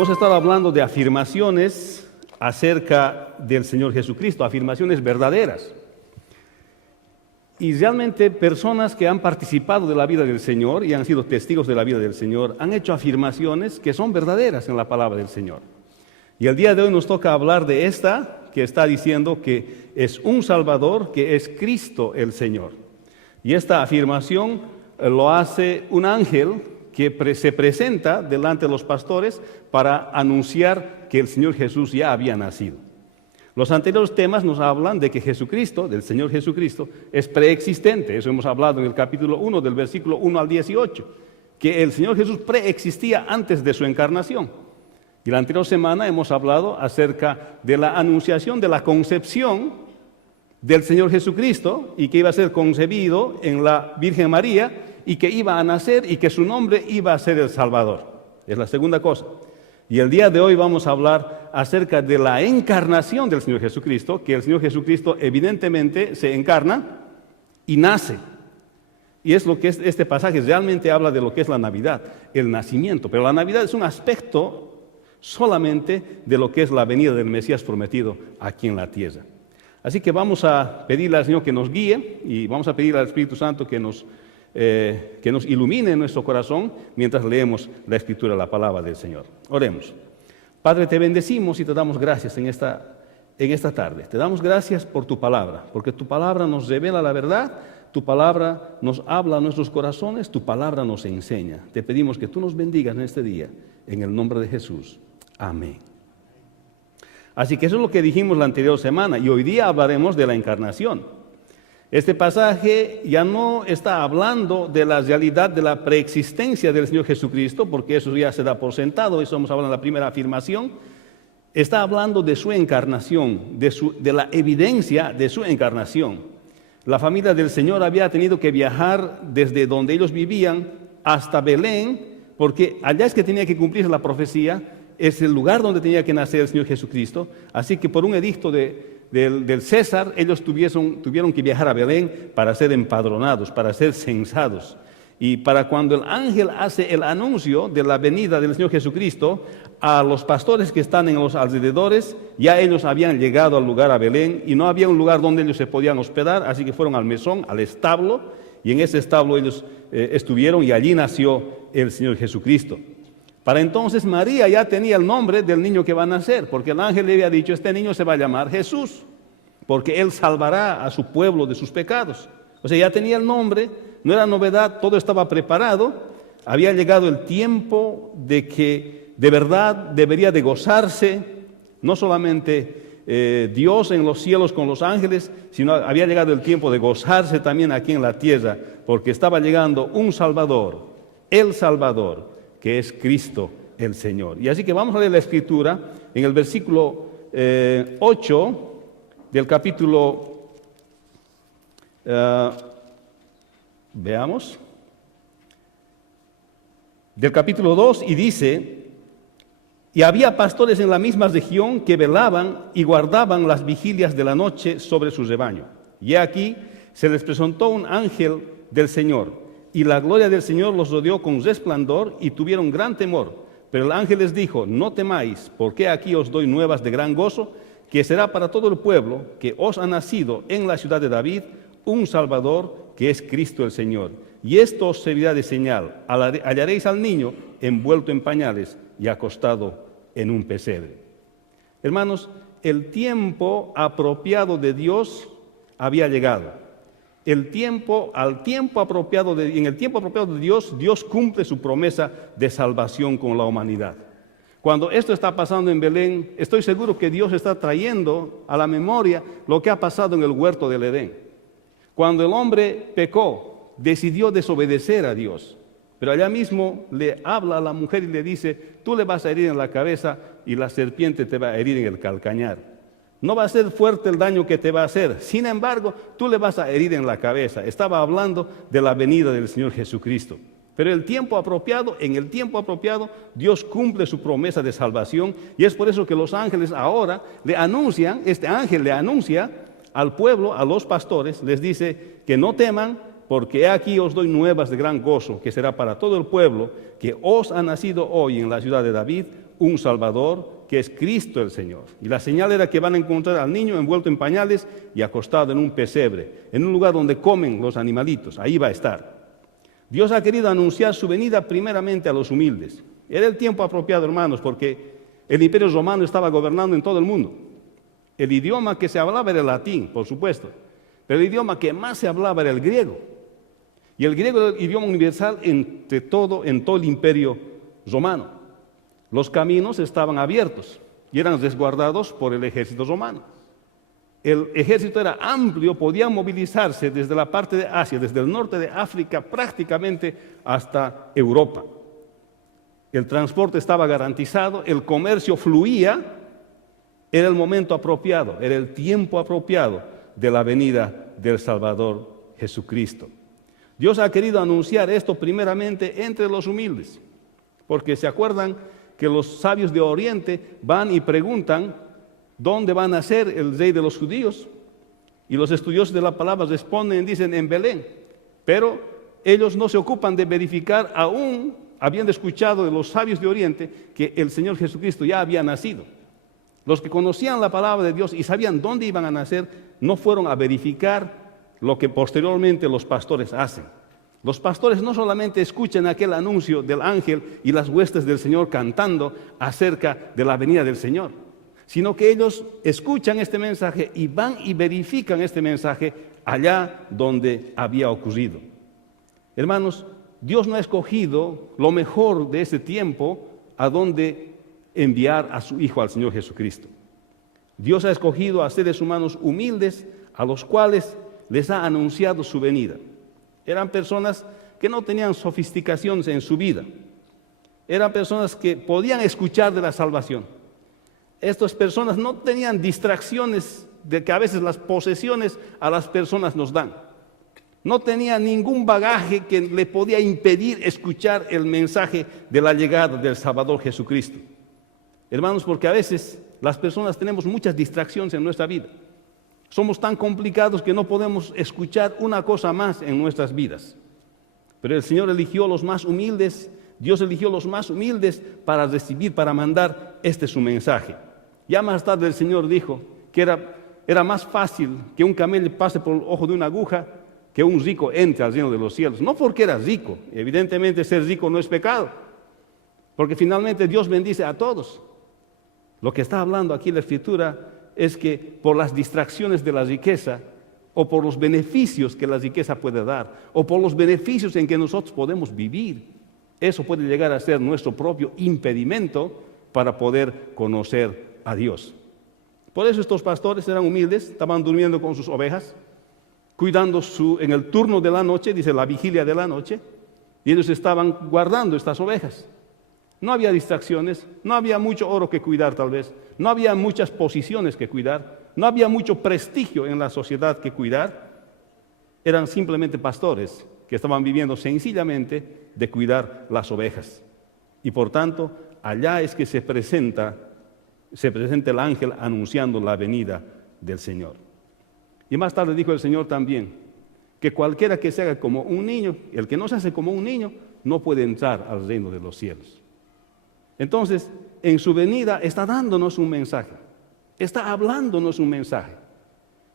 Hemos estado hablando de afirmaciones acerca del Señor Jesucristo, afirmaciones verdaderas. Y realmente personas que han participado de la vida del Señor y han sido testigos de la vida del Señor han hecho afirmaciones que son verdaderas en la palabra del Señor. Y el día de hoy nos toca hablar de esta que está diciendo que es un Salvador, que es Cristo el Señor. Y esta afirmación lo hace un ángel que se presenta delante de los pastores para anunciar que el Señor Jesús ya había nacido. Los anteriores temas nos hablan de que Jesucristo, del Señor Jesucristo, es preexistente. Eso hemos hablado en el capítulo 1, del versículo 1 al 18, que el Señor Jesús preexistía antes de su encarnación. Y la anterior semana hemos hablado acerca de la anunciación de la concepción del Señor Jesucristo y que iba a ser concebido en la Virgen María y que iba a nacer y que su nombre iba a ser el Salvador. Es la segunda cosa. Y el día de hoy vamos a hablar acerca de la encarnación del Señor Jesucristo, que el Señor Jesucristo evidentemente se encarna y nace. Y es lo que este pasaje realmente habla de lo que es la Navidad, el nacimiento. Pero la Navidad es un aspecto solamente de lo que es la venida del Mesías prometido aquí en la tierra. Así que vamos a pedirle al Señor que nos guíe y vamos a pedirle al Espíritu Santo que nos ilumine nuestro corazón mientras leemos la Escritura, la palabra del Señor. Oremos. Padre, te bendecimos y te damos gracias en esta tarde. Te damos gracias por tu palabra, porque tu palabra nos revela la verdad, tu palabra nos habla a nuestros corazones, tu palabra nos enseña. Te pedimos que tú nos bendigas en este día, en el nombre de Jesús. Amén. Así que eso es lo que dijimos la anterior semana y hoy día hablaremos de la encarnación. Este pasaje ya no está hablando de la realidad de la preexistencia del Señor Jesucristo, porque eso ya se da por sentado, eso vamos a hablar en la primera afirmación. Está hablando de su encarnación, de la evidencia de su encarnación. La familia del Señor había tenido que viajar desde donde ellos vivían hasta Belén, porque allá es que tenía que cumplirse la profecía, es el lugar donde tenía que nacer el Señor Jesucristo. Así que por un edicto del César, ellos tuvieron que viajar a Belén para ser empadronados, para ser censados. Y para cuando el ángel hace el anuncio de la venida del Señor Jesucristo, a los pastores que están en los alrededores, ya ellos habían llegado al lugar a Belén y no había un lugar donde ellos se podían hospedar, así que fueron al mesón, al establo, y en ese establo ellos estuvieron y allí nació el Señor Jesucristo. Para entonces María ya tenía el nombre del niño que va a nacer, porque el ángel le había dicho, este niño se va a llamar Jesús, porque él salvará a su pueblo de sus pecados. O sea, ya tenía el nombre, no era novedad, todo estaba preparado, había llegado el tiempo de que de verdad debería de gozarse, no solamente Dios en los cielos con los ángeles, sino había llegado el tiempo de gozarse también aquí en la tierra, porque estaba llegando un Salvador, el Salvador, que es Cristo el Señor. Y así que vamos a leer la Escritura en el versículo 8 del capítulo, veamos, del capítulo 2, y dice, y había pastores en la misma región que velaban y guardaban las vigilias de la noche sobre su rebaño. Y aquí se les presentó un ángel del Señor, y la gloria del Señor los rodeó con resplandor y tuvieron gran temor. Pero el ángel les dijo, no temáis, porque aquí os doy nuevas de gran gozo, que será para todo el pueblo, que os ha nacido en la ciudad de David un Salvador, que es Cristo el Señor. Y esto os servirá de señal, hallaréis al niño envuelto en pañales y acostado en un pesebre. Hermanos, el tiempo apropiado de Dios había llegado. En el tiempo apropiado de Dios, Dios cumple su promesa de salvación con la humanidad. Cuando esto está pasando en Belén, estoy seguro que Dios está trayendo a la memoria lo que ha pasado en el huerto del Edén. Cuando el hombre pecó, decidió desobedecer a Dios, pero allá mismo le habla a la mujer y le dice, tú le vas a herir en la cabeza y la serpiente te va a herir en el calcañar. No va a ser fuerte el daño que te va a hacer. Sin embargo, tú le vas a herir en la cabeza. Estaba hablando de la venida del Señor Jesucristo. Pero en el tiempo apropiado, Dios cumple su promesa de salvación. Y es por eso que los ángeles ahora este ángel le anuncia al pueblo, a los pastores, les dice que no teman, porque aquí os doy nuevas de gran gozo, que será para todo el pueblo, que os ha nacido hoy en la ciudad de David un Salvador, que es Cristo el Señor. Y la señal era que van a encontrar al niño envuelto en pañales y acostado en un pesebre, en un lugar donde comen los animalitos. Ahí va a estar. Dios ha querido anunciar su venida primeramente a los humildes. Era el tiempo apropiado, hermanos, porque el Imperio Romano estaba gobernando en todo el mundo. El idioma que se hablaba era el latín, por supuesto, pero el idioma que más se hablaba era el griego. Y el griego era el idioma universal en todo el Imperio Romano. Los caminos estaban abiertos y eran resguardados por el ejército romano. El ejército era amplio, podía movilizarse desde la parte de Asia, desde el norte de África, prácticamente hasta Europa. El transporte estaba garantizado, el comercio fluía, era el momento apropiado, era el tiempo apropiado de la venida del Salvador Jesucristo. Dios ha querido anunciar esto primeramente entre los humildes, porque se acuerdan que los sabios de Oriente van y preguntan dónde va a nacer el rey de los judíos, y los estudiosos de la palabra responden, dicen en Belén, pero ellos no se ocupan de verificar aún, habiendo escuchado de los sabios de Oriente, que el Señor Jesucristo ya había nacido. Los que conocían la palabra de Dios y sabían dónde iban a nacer, no fueron a verificar lo que posteriormente los pastores hacen. Los pastores no solamente escuchan aquel anuncio del ángel y las huestes del Señor cantando acerca de la venida del Señor, sino que ellos escuchan este mensaje y van y verifican este mensaje allá donde había ocurrido. Hermanos, Dios no ha escogido lo mejor de este tiempo a donde enviar a su Hijo, al Señor Jesucristo. Dios ha escogido a seres humanos humildes a los cuales les ha anunciado su venida. Eran personas que no tenían sofisticaciones en su vida. Eran personas que podían escuchar de la salvación. Estas personas no tenían distracciones de que a veces las posesiones a las personas nos dan. No tenía ningún bagaje que le podía impedir escuchar el mensaje de la llegada del Salvador Jesucristo. Hermanos, porque a veces las personas tenemos muchas distracciones en nuestra vida. Somos tan complicados que no podemos escuchar una cosa más en nuestras vidas. Pero el Señor eligió los más humildes, Dios eligió los más humildes para recibir, para mandar su mensaje. Ya más tarde el Señor dijo que era más fácil que un camello pase por el ojo de una aguja que un rico entre al reino de los cielos. No porque era rico, evidentemente ser rico no es pecado, porque finalmente Dios bendice a todos. Lo que está hablando aquí la Escritura es que por las distracciones de la riqueza, o por los beneficios que la riqueza puede dar, o por los beneficios en que nosotros podemos vivir, eso puede llegar a ser nuestro propio impedimento para poder conocer a Dios. Por eso estos pastores eran humildes, estaban durmiendo con sus ovejas, cuidando en el turno de la noche, dice la vigilia de la noche, y ellos estaban guardando estas ovejas. No había distracciones, no había mucho oro que cuidar tal vez, no había muchas posiciones que cuidar, no había mucho prestigio en la sociedad que cuidar. Eran simplemente pastores que estaban viviendo sencillamente de cuidar las ovejas. Y por tanto, allá es que se presenta el ángel anunciando la venida del Señor. Y más tarde dijo el Señor también, que cualquiera que se haga como un niño, el que no se hace como un niño, no puede entrar al reino de los cielos. Entonces, en su venida está dándonos un mensaje, está hablándonos un mensaje,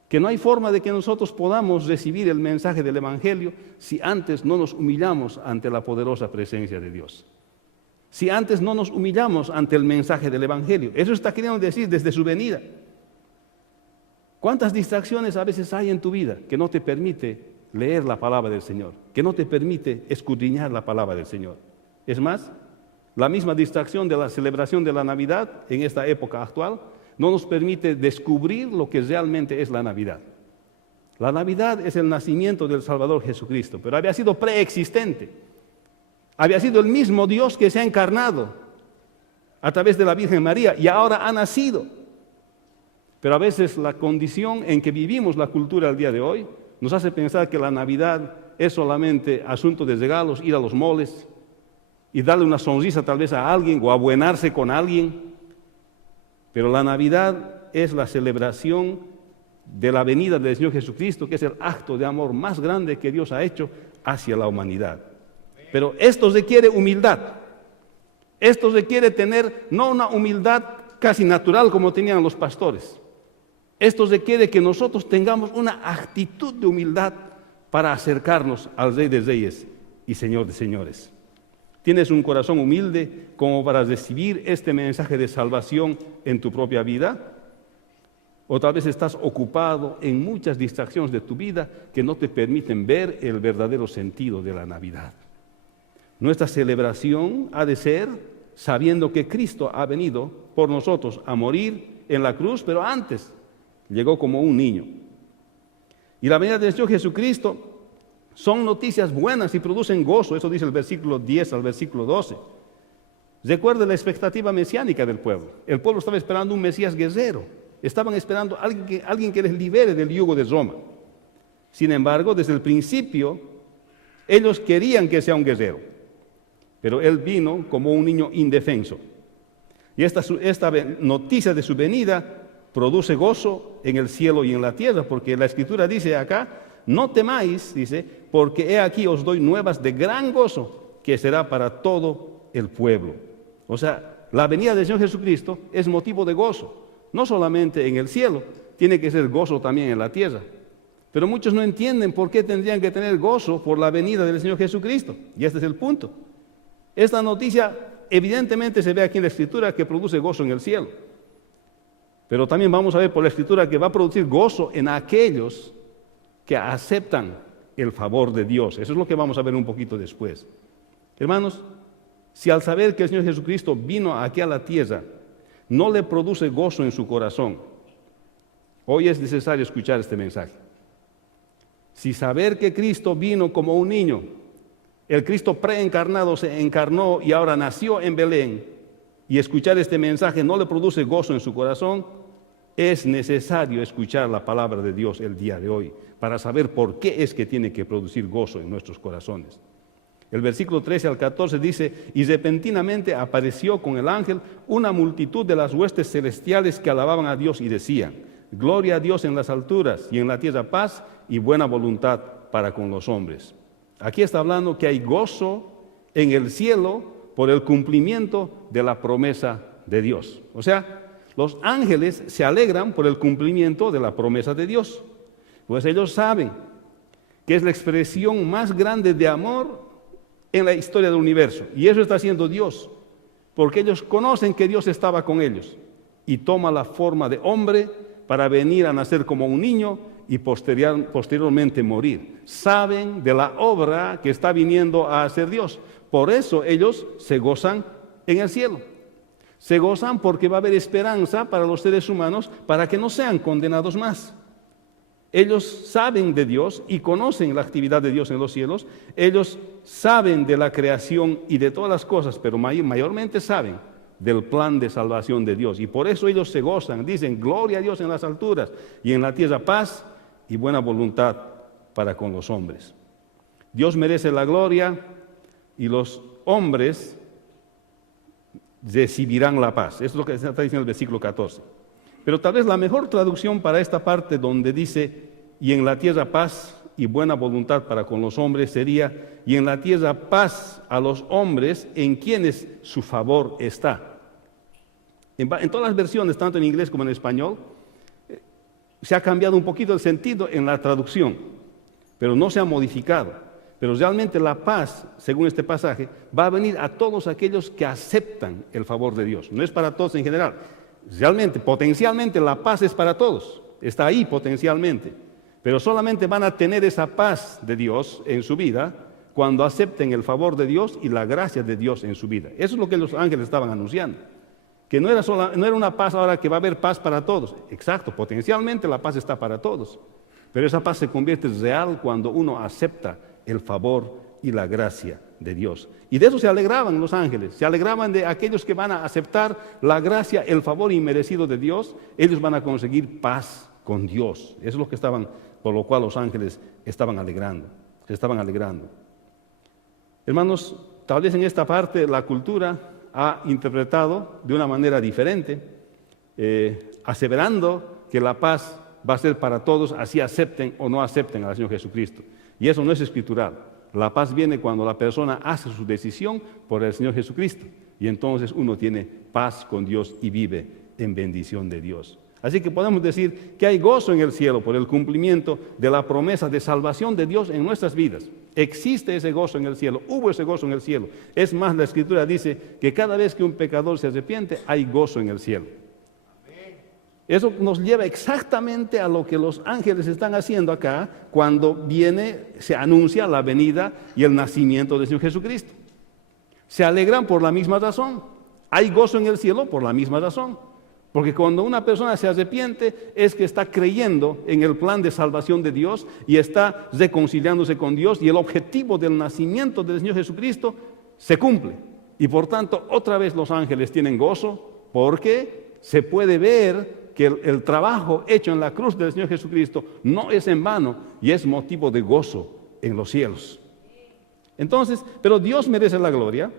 que no hay forma de que nosotros podamos recibir el mensaje del Evangelio si antes no nos humillamos ante la poderosa presencia de Dios. Si antes no nos humillamos ante el mensaje del Evangelio. Eso está queriendo decir desde su venida. ¿Cuántas distracciones a veces hay en tu vida que no te permite leer la palabra del Señor, que no te permite escudriñar la palabra del Señor? Es más, la misma distracción de la celebración de la Navidad en esta época actual no nos permite descubrir lo que realmente es la Navidad. La Navidad es el nacimiento del Salvador Jesucristo, pero había sido preexistente. Había sido el mismo Dios que se ha encarnado a través de la Virgen María y ahora ha nacido. Pero a veces la condición en que vivimos la cultura al día de hoy nos hace pensar que la Navidad es solamente asunto de regalos, ir a los moles y darle una sonrisa tal vez a alguien o abuenarse con alguien. Pero la Navidad es la celebración de la venida del Señor Jesucristo, que es el acto de amor más grande que Dios ha hecho hacia la humanidad. Pero esto requiere humildad. Esto requiere tener no una humildad casi natural como tenían los pastores. Esto requiere que nosotros tengamos una actitud de humildad para acercarnos al Rey de Reyes y Señor de Señores. ¿Tienes un corazón humilde como para recibir este mensaje de salvación en tu propia vida? O tal vez estás ocupado en muchas distracciones de tu vida que no te permiten ver el verdadero sentido de la Navidad. Nuestra celebración ha de ser sabiendo que Cristo ha venido por nosotros a morir en la cruz, pero antes llegó como un niño. Y la venida del Señor Jesucristo son noticias buenas y producen gozo, eso dice el versículo 10 al versículo 12. Recuerda la expectativa mesiánica del pueblo. El pueblo estaba esperando un Mesías guerrero, estaban esperando a alguien que les libere del yugo de Roma. Sin embargo, desde el principio, ellos querían que sea un guerrero, pero él vino como un niño indefenso. Y esta noticia de su venida produce gozo en el cielo y en la tierra, porque la Escritura dice acá, no temáis, dice, porque he aquí os doy nuevas de gran gozo, que será para todo el pueblo. O sea, la venida del Señor Jesucristo es motivo de gozo, no solamente en el cielo, tiene que ser gozo también en la tierra. Pero muchos no entienden por qué tendrían que tener gozo por la venida del Señor Jesucristo, y este es el punto. Esta noticia evidentemente se ve aquí en la Escritura que produce gozo en el cielo. Pero también vamos a ver por la Escritura que va a producir gozo en aquellos que aceptan el favor de Dios. Eso es lo que vamos a ver un poquito después. Hermanos, si al saber que el Señor Jesucristo vino aquí a la tierra, no le produce gozo en su corazón, hoy es necesario escuchar este mensaje. Si saber que Cristo vino como un niño, el Cristo preencarnado se encarnó y ahora nació en Belén, y escuchar este mensaje no le produce gozo en su corazón, es necesario escuchar la palabra de Dios el día de hoy para saber por qué es que tiene que producir gozo en nuestros corazones. El versículo 13 al 14 dice, y repentinamente apareció con el ángel una multitud de las huestes celestiales que alababan a Dios y decían, gloria a Dios en las alturas y en la tierra paz y buena voluntad para con los hombres. Aquí está hablando que hay gozo en el cielo por el cumplimiento de la promesa de Dios. O sea, los ángeles se alegran por el cumplimiento de la promesa de Dios, pues ellos saben que es la expresión más grande de amor en la historia del universo, y eso está haciendo Dios, porque ellos conocen que Dios estaba con ellos y toma la forma de hombre para venir a nacer como un niño y posteriormente morir. Saben de la obra que está viniendo a hacer Dios, por eso ellos se gozan en el cielo. Se gozan porque va a haber esperanza para los seres humanos para que no sean condenados más. Ellos saben de Dios y conocen la actividad de Dios en los cielos. Ellos saben de la creación y de todas las cosas, pero mayormente saben del plan de salvación de Dios. Y por eso ellos se gozan, dicen, gloria a Dios en las alturas y en la tierra paz y buena voluntad para con los hombres. Dios merece la gloria y los hombres recibirán la paz. Eso es lo que está diciendo el versículo 14. Pero tal vez la mejor traducción para esta parte donde dice, y en la tierra paz y buena voluntad para con los hombres sería, y en la tierra paz a los hombres en quienes su favor está. En todas las versiones, tanto en inglés como en español, se ha cambiado un poquito el sentido en la traducción, pero no se ha modificado. Pero realmente la paz, según este pasaje, va a venir a todos aquellos que aceptan el favor de Dios. No es para todos en general. Realmente, potencialmente, la paz es para todos. Está ahí potencialmente. Pero solamente van a tener esa paz de Dios en su vida cuando acepten el favor de Dios y la gracia de Dios en su vida. Eso es lo que los ángeles estaban anunciando. Que no era una paz ahora que va a haber paz para todos. Exacto, potencialmente la paz está para todos. Pero esa paz se convierte en real cuando uno acepta el favor y la gracia de Dios. Y de eso se alegraban los ángeles, se alegraban de aquellos que van a aceptar la gracia, el favor inmerecido de Dios. Ellos van a conseguir paz con Dios. Eso es lo que por lo cual los ángeles se estaban alegrando. Hermanos, tal vez en esta parte la cultura ha interpretado de una manera diferente, aseverando que la paz va a ser para todos, así acepten o no acepten al Señor Jesucristo. Y eso no es escritural. La paz viene cuando la persona hace su decisión por el Señor Jesucristo. y entonces uno tiene paz con Dios y vive en bendición de Dios. Así que podemos decir que hay gozo en el cielo por el cumplimiento de la promesa de salvación de Dios en nuestras vidas. Existe ese gozo en el cielo, hubo ese gozo en el cielo. Es más, la Escritura dice que cada vez que un pecador se arrepiente, hay gozo en el cielo. Eso nos lleva exactamente a lo que los ángeles están haciendo acá cuando se anuncia la venida y el nacimiento del Señor Jesucristo. Se alegran por la misma razón. Hay gozo en el cielo por la misma razón. Porque cuando una persona se arrepiente es que está creyendo en el plan de salvación de Dios y está reconciliándose con Dios, y el objetivo del nacimiento del Señor Jesucristo se cumple. Y por tanto, otra vez los ángeles tienen gozo porque se puede ver que el trabajo hecho en la cruz del Señor Jesucristo no es en vano y es motivo de gozo en los cielos. Entonces, pero Dios merece la gloria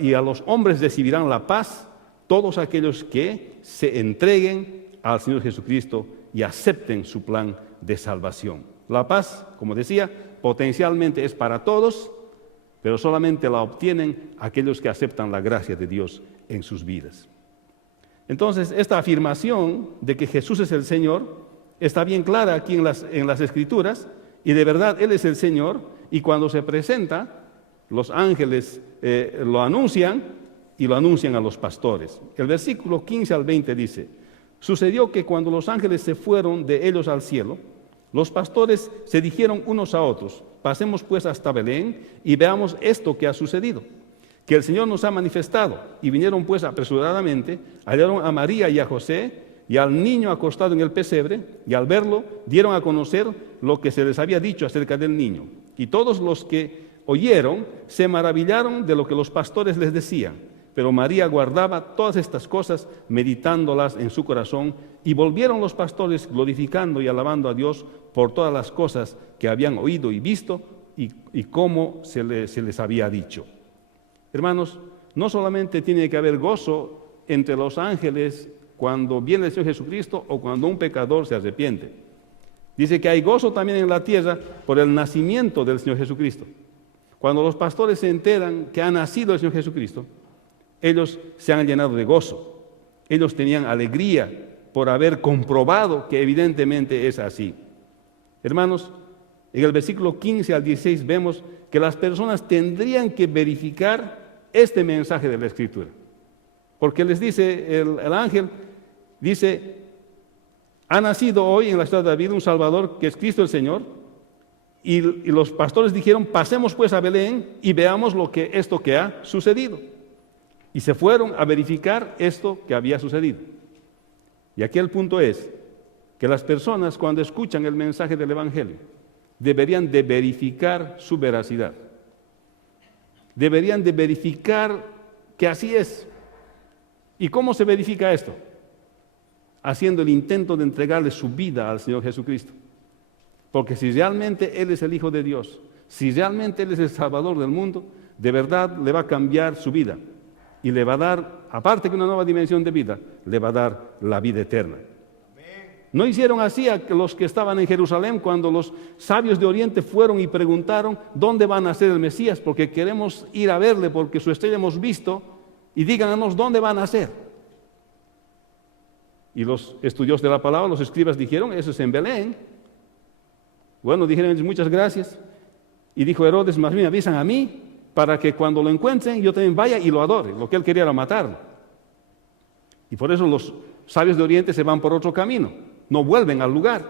y a los hombres recibirán la paz todos aquellos que se entreguen al Señor Jesucristo y acepten su plan de salvación. La paz, como decía, potencialmente es para todos, pero solamente la obtienen aquellos que aceptan la gracia de Dios en sus vidas. Entonces, esta afirmación de que Jesús es el Señor está bien clara aquí en las Escrituras, y de verdad Él es el Señor, y cuando se presenta, los ángeles lo anuncian, y lo anuncian a los pastores. El versículo 15 al 20 dice: sucedió que cuando los ángeles se fueron de ellos al cielo, los pastores se dijeron unos a otros: pasemos pues hasta Belén y veamos esto que ha sucedido, que el Señor nos ha manifestado. Y vinieron pues apresuradamente, hallaron a María y a José y al niño acostado en el pesebre, y al verlo dieron a conocer lo que se les había dicho acerca del niño. Y todos los que oyeron se maravillaron de lo que los pastores les decían. Pero María guardaba todas estas cosas, meditándolas en su corazón, y volvieron los pastores glorificando y alabando a Dios por todas las cosas que habían oído y visto, y cómo se les había dicho. Hermanos, no solamente tiene que haber gozo entre los ángeles cuando viene el Señor Jesucristo o cuando un pecador se arrepiente. Dice que hay gozo también en la tierra por el nacimiento del Señor Jesucristo. Cuando los pastores se enteran que ha nacido el Señor Jesucristo, ellos se han llenado de gozo. Ellos tenían alegría por haber comprobado que evidentemente es así. Hermanos, en el versículo 15 al 16 vemos que las personas tendrían que verificar este mensaje de la Escritura. Porque les dice el ángel, dice: ha nacido hoy en la ciudad de David un Salvador, que es Cristo el Señor. Y los pastores dijeron: pasemos pues a Belén y veamos esto que ha sucedido. Y se fueron a verificar esto que había sucedido. Y aquí el punto es que las personas, cuando escuchan el mensaje del Evangelio, deberían de verificar su veracidad. Deberían de verificar que así es. ¿Y cómo se verifica esto? Haciendo el intento de entregarle su vida al Señor Jesucristo. Porque si realmente Él es el Hijo de Dios, si realmente Él es el Salvador del mundo, de verdad le va a cambiar su vida. Y le va a dar, aparte que una nueva dimensión de vida, le va a dar la vida eterna. No hicieron así a los que estaban en Jerusalén cuando los sabios de Oriente fueron y preguntaron: ¿dónde va a nacer el Mesías? Porque queremos ir a verle, porque su estrella hemos visto, y díganos dónde va a nacer. Y los estudiosos de la palabra, los escribas, dijeron: eso es en Belén. Bueno, dijeron: muchas gracias. Y dijo Herodes: más bien avisan a mí, para que cuando lo encuentren yo también vaya y lo adore. Lo que él quería era matarlo. Y por eso los sabios de Oriente se van por otro camino, no vuelven al lugar.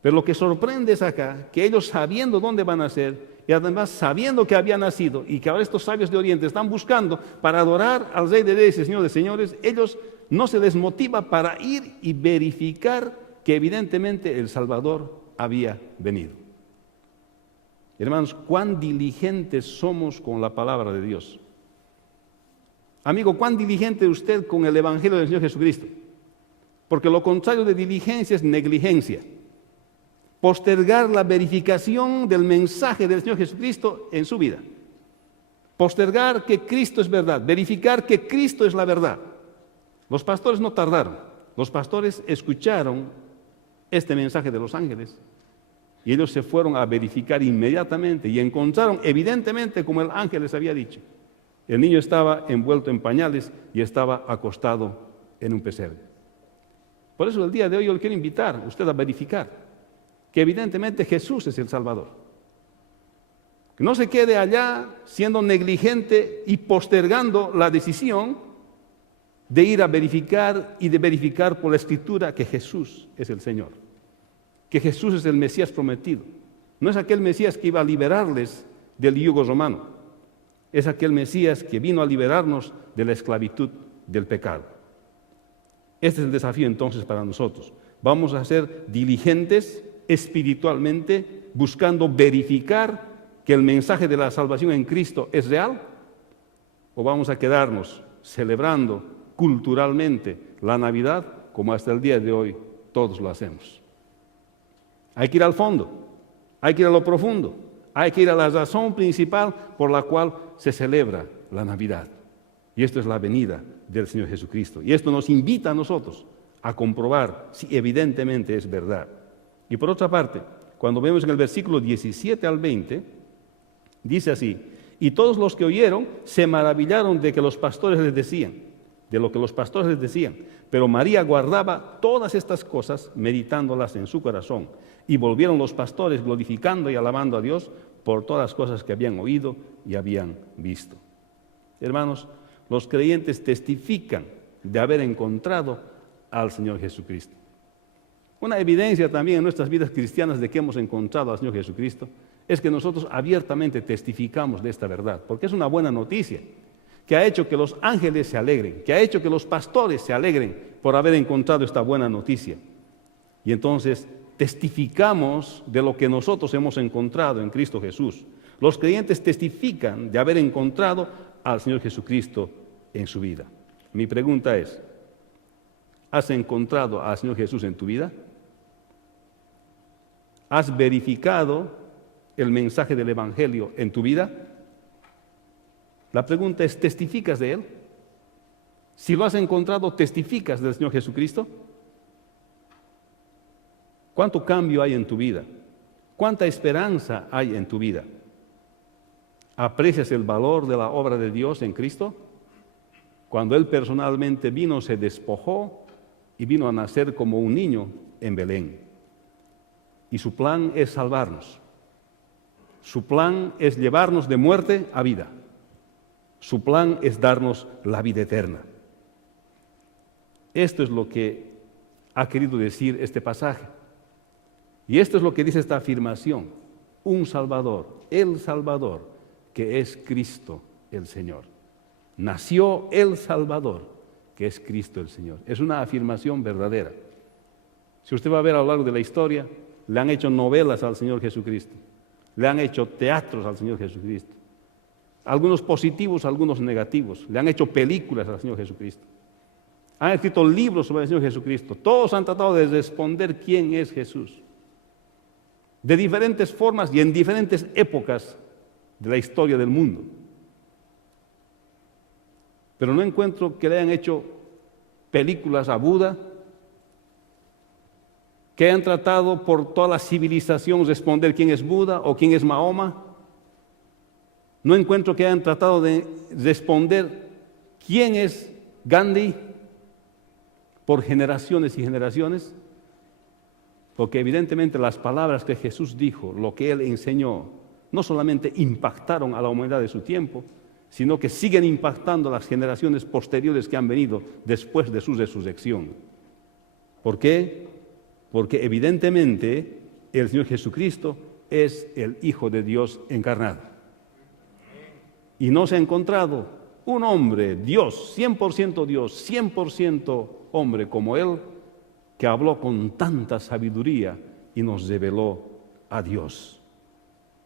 Pero lo que sorprende es acá, que ellos, sabiendo dónde van a nacer, y además sabiendo que había nacido, y que ahora estos sabios de Oriente están buscando para adorar al Rey de Reyes y Señor de Señores, ellos no se les motiva para ir y verificar que evidentemente el Salvador había venido. Hermanos, cuán diligentes somos con la palabra de Dios. Amigo, cuán diligente usted con el Evangelio del Señor Jesucristo. Porque lo contrario de diligencia es negligencia. Postergar la verificación del mensaje del Señor Jesucristo en su vida. Postergar que Cristo es verdad, verificar que Cristo es la verdad. Los pastores no tardaron. Los pastores escucharon este mensaje de los ángeles. Y ellos se fueron a verificar inmediatamente y encontraron evidentemente como el ángel les había dicho. El niño estaba envuelto en pañales y estaba acostado en un pesebre. Por eso el día de hoy yo le quiero invitar a usted a verificar que evidentemente Jesús es el Salvador. Que no se quede allá siendo negligente y postergando la decisión de ir a verificar y de verificar por la Escritura que Jesús es el Señor, que Jesús es el Mesías prometido. No es aquel Mesías que iba a liberarles del yugo romano, es aquel Mesías que vino a liberarnos de la esclavitud del pecado. Este es el desafío entonces para nosotros. Vamos a ser diligentes espiritualmente, buscando verificar que el mensaje de la salvación en Cristo es real, o vamos a quedarnos celebrando culturalmente la Navidad como hasta el día de hoy todos lo hacemos. Hay que ir al fondo, hay que ir a lo profundo, hay que ir a la razón principal por la cual se celebra la Navidad. Y esto es la venida del Señor Jesucristo. Y esto nos invita a nosotros a comprobar si evidentemente es verdad. Y por otra parte, cuando vemos en el versículo 17 al 20, dice así: y todos los que oyeron se maravillaron de lo que los pastores les decían. Pero María guardaba todas estas cosas, meditándolas en su corazón. Y volvieron los pastores glorificando y alabando a Dios por todas las cosas que habían oído y habían visto. Hermanos, los creyentes testifican de haber encontrado al Señor Jesucristo. Una evidencia también en nuestras vidas cristianas de que hemos encontrado al Señor Jesucristo es que nosotros abiertamente testificamos de esta verdad, porque es una buena noticia que ha hecho que los ángeles se alegren, que ha hecho que los pastores se alegren por haber encontrado esta buena noticia. Y entonces testificamos de lo que nosotros hemos encontrado en Cristo Jesús. Los creyentes testifican de haber encontrado al Señor Jesucristo en su vida. Mi pregunta es: ¿has encontrado al Señor Jesús en tu vida? ¿Has verificado el mensaje del Evangelio en tu vida? La pregunta es: ¿testificas de Él? Si lo has encontrado, ¿testificas del Señor Jesucristo? ¿Cuánto cambio hay en tu vida? ¿Cuánta esperanza hay en tu vida? ¿Aprecias el valor de la obra de Dios en Cristo? Cuando Él personalmente vino, se despojó y vino a nacer como un niño en Belén. Y su plan es salvarnos. Su plan es llevarnos de muerte a vida. Su plan es darnos la vida eterna. Esto es lo que ha querido decir este pasaje. Y esto es lo que dice esta afirmación: un Salvador, el Salvador, que es Cristo el Señor. Nació el Salvador, que es Cristo el Señor. Es una afirmación verdadera. Si usted va a ver a lo largo de la historia, le han hecho novelas al Señor Jesucristo, le han hecho teatros al Señor Jesucristo, algunos positivos, algunos negativos, le han hecho películas al Señor Jesucristo, han escrito libros sobre el Señor Jesucristo. Todos han tratado de responder quién es Jesús, de diferentes formas y en diferentes épocas de la historia del mundo. Pero no encuentro que le hayan hecho películas a Buda, que hayan tratado por toda la civilización responder quién es Buda o quién es Mahoma. No encuentro que hayan tratado de responder quién es Gandhi por generaciones y generaciones, porque evidentemente las palabras que Jesús dijo, lo que Él enseñó, no solamente impactaron a la humanidad de su tiempo, sino que siguen impactando a las generaciones posteriores que han venido después de su resurrección. ¿Por qué? Porque evidentemente el Señor Jesucristo es el Hijo de Dios encarnado. Y no se ha encontrado un hombre, Dios, 100% hombre como Él, que habló con tanta sabiduría y nos reveló a Dios.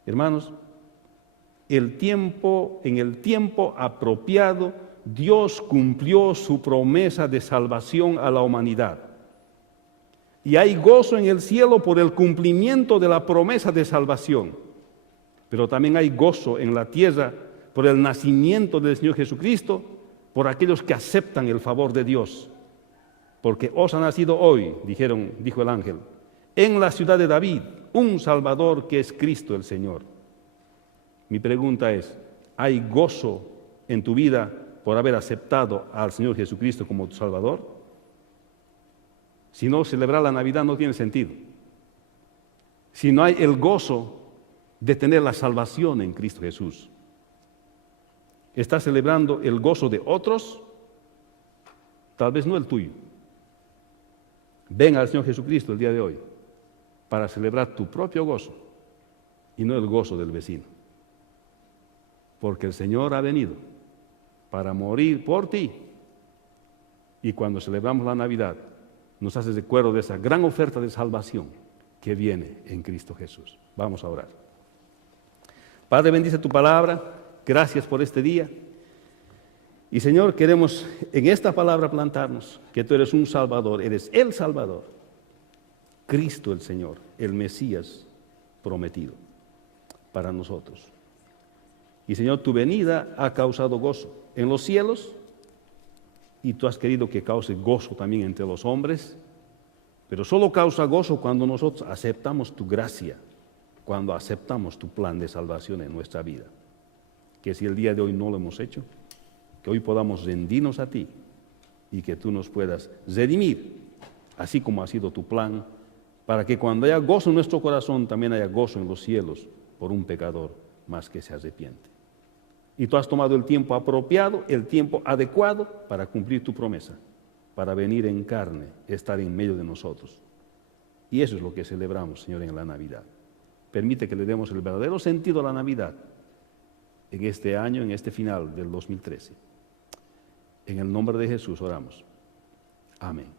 Hermanos, en el tiempo apropiado, Dios cumplió su promesa de salvación a la humanidad. Y hay gozo en el cielo por el cumplimiento de la promesa de salvación. Pero también hay gozo en la tierra por el nacimiento del Señor Jesucristo, por aquellos que aceptan el favor de Dios. Porque os ha nacido hoy, dijo el ángel, en la ciudad de David, un Salvador que es Cristo el Señor. Mi pregunta es: ¿hay gozo en tu vida por haber aceptado al Señor Jesucristo como tu Salvador? Si no, celebrar la Navidad no tiene sentido. Si no hay el gozo de tener la salvación en Cristo Jesús. ¿Estás celebrando el gozo de otros? Tal vez no el tuyo. Ven al Señor Jesucristo el día de hoy para celebrar tu propio gozo y no el gozo del vecino. Porque el Señor ha venido para morir por ti. Y cuando celebramos la Navidad, nos hace recuerdo de esa gran oferta de salvación que viene en Cristo Jesús. Vamos a orar. Padre, bendice tu palabra. Gracias por este día. Y Señor, queremos en esta palabra plantarnos que tú eres un Salvador, eres el Salvador, Cristo el Señor, el Mesías prometido para nosotros. Y Señor, tu venida ha causado gozo en los cielos y tú has querido que cause gozo también entre los hombres, pero solo causa gozo cuando nosotros aceptamos tu gracia, cuando aceptamos tu plan de salvación en nuestra vida. Que si el día de hoy no lo hemos hecho, que hoy podamos rendirnos a ti y que tú nos puedas redimir, así como ha sido tu plan, para que cuando haya gozo en nuestro corazón, también haya gozo en los cielos por un pecador más que se arrepiente. Y tú has tomado el tiempo apropiado, el tiempo adecuado para cumplir tu promesa, para venir en carne, estar en medio de nosotros. Y eso es lo que celebramos, Señor, en la Navidad. Permite que le demos el verdadero sentido a la Navidad en este año, en este final del 2013. En el nombre de Jesús oramos. Amén.